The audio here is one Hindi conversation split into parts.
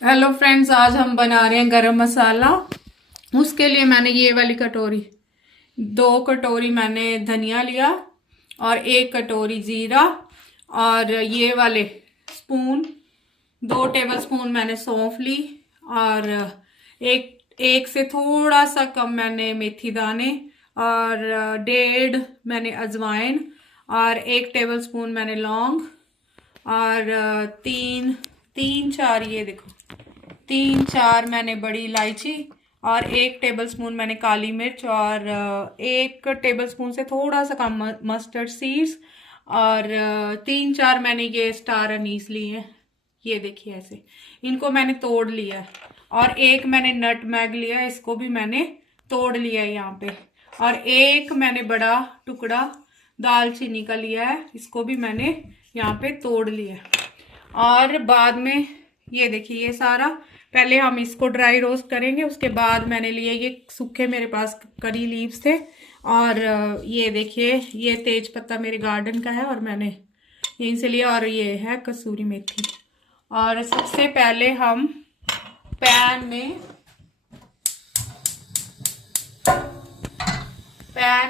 हेलो फ्रेंड्स, आज हम बना रहे हैं गरम मसाला। उसके लिए मैंने ये वाली कटोरी, 2 कटोरी मैंने धनिया लिया और 1 कटोरी जीरा, और ये वाले स्पून 2 टेबल स्पून मैंने सौंफ ली, और एक एक से थोड़ा सा कम मैंने मेथी दाने, और 1.5 मैंने अजवाइन, और 1 टेबल स्पून मैंने लौंग, और तीन तीन चार, ये देखो 3-4 मैंने बड़ी इलायची, और 1 टेबल स्पून मैंने काली मिर्च, और 1 टेबल स्पून से थोड़ा सा कम मस्टर्ड सीड्स, और 3-4 मैंने ये स्टार अनीस लिए हैं। ये देखिए ऐसे इनको मैंने तोड़ लिया है, और एक मैंने नटमैग लिया है, इसको भी मैंने तोड़ लिया है यहाँ पे, और एक मैंने बड़ा टुकड़ा दालचीनी का लिया है, इसको भी मैंने यहाँ पे तोड़ लिया है। और बाद में ये देखिए, ये सारा पहले हम इसको ड्राई रोस्ट करेंगे, उसके बाद मैंने लिए ये सूखे, मेरे पास करी लीव्स थे, और ये देखिए ये तेज पत्ता मेरे गार्डन का है और मैंने यहीं से लिया, और ये है कसूरी मेथी। और सबसे पहले हम पैन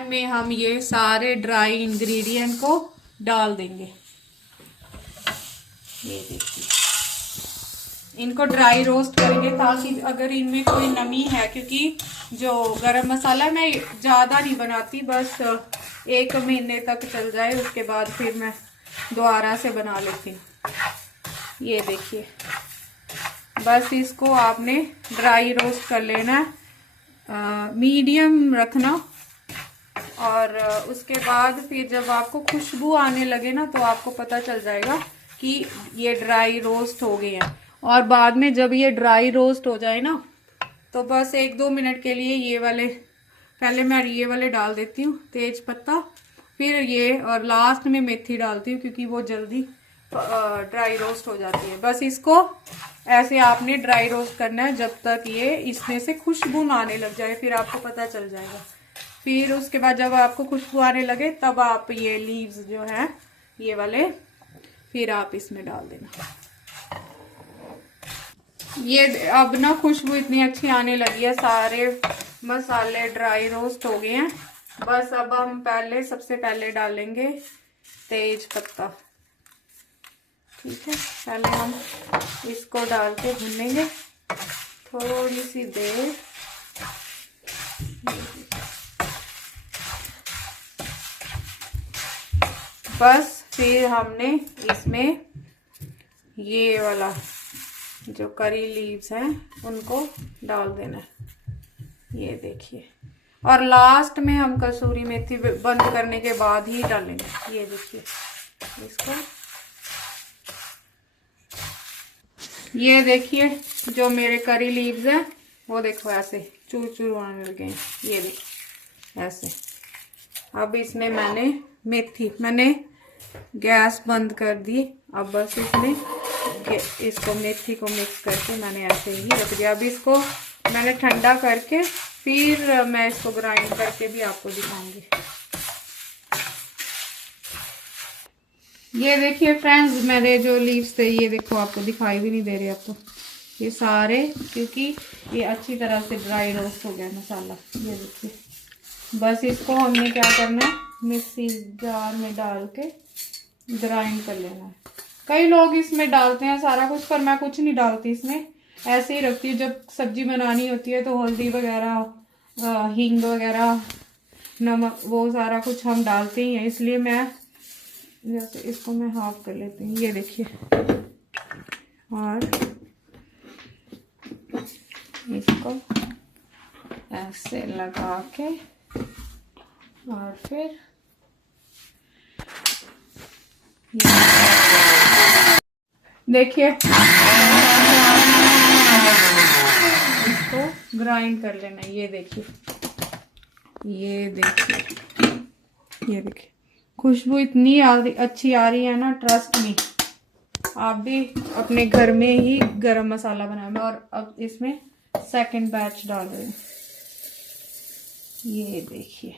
में हम ये सारे ड्राई इंग्रेडिएंट को डाल देंगे। ये देखिए, इनको ड्राई रोस्ट करेंगे ताकि अगर इनमें कोई नमी है, क्योंकि जो गरम मसाला मैं ज़्यादा नहीं बनाती, बस 1 महीने तक चल जाए, उसके बाद फिर मैं दोबारा से बना लेती हूँ। ये देखिए, बस इसको आपने ड्राई रोस्ट कर लेना है, मीडियम रखना, और उसके बाद फिर जब आपको खुशबू आने लगे ना, तो आपको पता चल जाएगा कि ये ड्राई रोस्ट हो गए हैं। और बाद में जब ये ड्राई रोस्ट हो जाए ना, तो बस 1-2 मिनट के लिए ये वाले, पहले मैं ये वाले डाल देती हूँ तेज पत्ता, फिर ये, और लास्ट में मेथी डालती हूँ, क्योंकि वो जल्दी ड्राई रोस्ट हो जाती है। बस इसको ऐसे आपने ड्राई रोस्ट करना है जब तक ये इसमें से खुशबू ना आने लग जाए, फिर आपको पता चल जाएगा। फिर उसके बाद जब आपको खुशबू आने लगे, तब आप ये लीव्स जो हैं ये वाले, फिर आप इसमें डाल देना। ये अब ना खुशबू इतनी अच्छी आने लगी है, सारे मसाले ड्राई रोस्ट हो गए हैं। बस अब हम सबसे पहले डालेंगे तेज पत्ता। ठीक है, पहले हम इसको डाल के भूनेंगे थोड़ी सी देर। बस फिर हमने इसमें ये वाला जो करी लीव्स हैं उनको डाल देना है। ये देखिए, और लास्ट में हम कसूरी मेथी बंद करने के बाद ही डालेंगे। ये देखिए इसको, ये देखिए जो मेरे करी लीव्स हैं वो देखो ऐसे चूर चूर आने लगे हैं। ये देखिए ऐसे। अब इसमें मैंने गैस बंद कर दी। अब बस इसमें इसको मेथी को मिक्स करके मैंने ऐसे ही रख दिया। अब इसको मैंने ठंडा करके फिर मैं इसको ग्राइंड करके भी आपको दिखाऊंगी। ये देखिए फ्रेंड्स, मेरे जो लीव्स थे ये देखो, आपको दिखाई भी नहीं दे रहे आपको, ये सारे, क्योंकि ये अच्छी तरह से ड्राई रोस्ट हो गया मसाला। ये देखिए, बस इसको हमने क्या करना है, मिक्सी जार में डाल के ग्राइंड कर लेना है। कई लोग इसमें डालते हैं सारा कुछ, पर मैं कुछ नहीं डालती इसमें, ऐसे ही रखती हूँ। जब सब्जी बनानी होती है तो हल्दी वगैरह, हींग वगैरह, नमक, वो सारा कुछ हम डालते ही हैं, इसलिए मैं जैसे इसको मैं हाफ कर लेती हूँ। ये देखिए, और इसको ऐसे लगा के, और फिर देखिए इसको ग्राइंड कर लेना। ये देखिए, ये देखिए खुशबू इतनी अच्छी आ रही है ना, ट्रस्ट मी। आप भी अपने घर में ही गरम मसाला बनाना। और अब इसमें सेकंड बैच डाल रहे हैं। ये देखिए,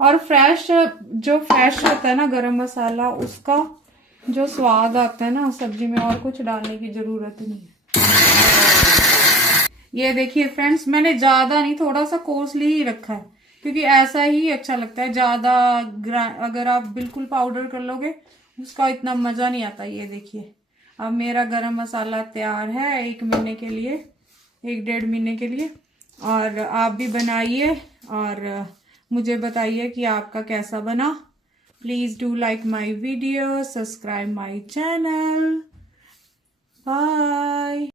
और फ्रेश होता है ना गरम मसाला, उसका जो स्वाद आता है ना सब्जी में, और कुछ डालने की जरूरत नहीं है। ये देखिए फ्रेंड्स, मैंने ज्यादा नहीं, थोड़ा सा कोर्सली ही रखा है क्योंकि ऐसा ही अच्छा लगता है। ज्यादा अगर आप बिल्कुल पाउडर कर लोगे उसका इतना मजा नहीं आता। ये देखिए, अब मेरा गरम मसाला तैयार है 1 महीने के लिए, 1-1.5 महीने के लिए। और आप भी बनाइए और मुझे बताइए कि आपका कैसा बना। Please do like my video, subscribe my channel. Bye.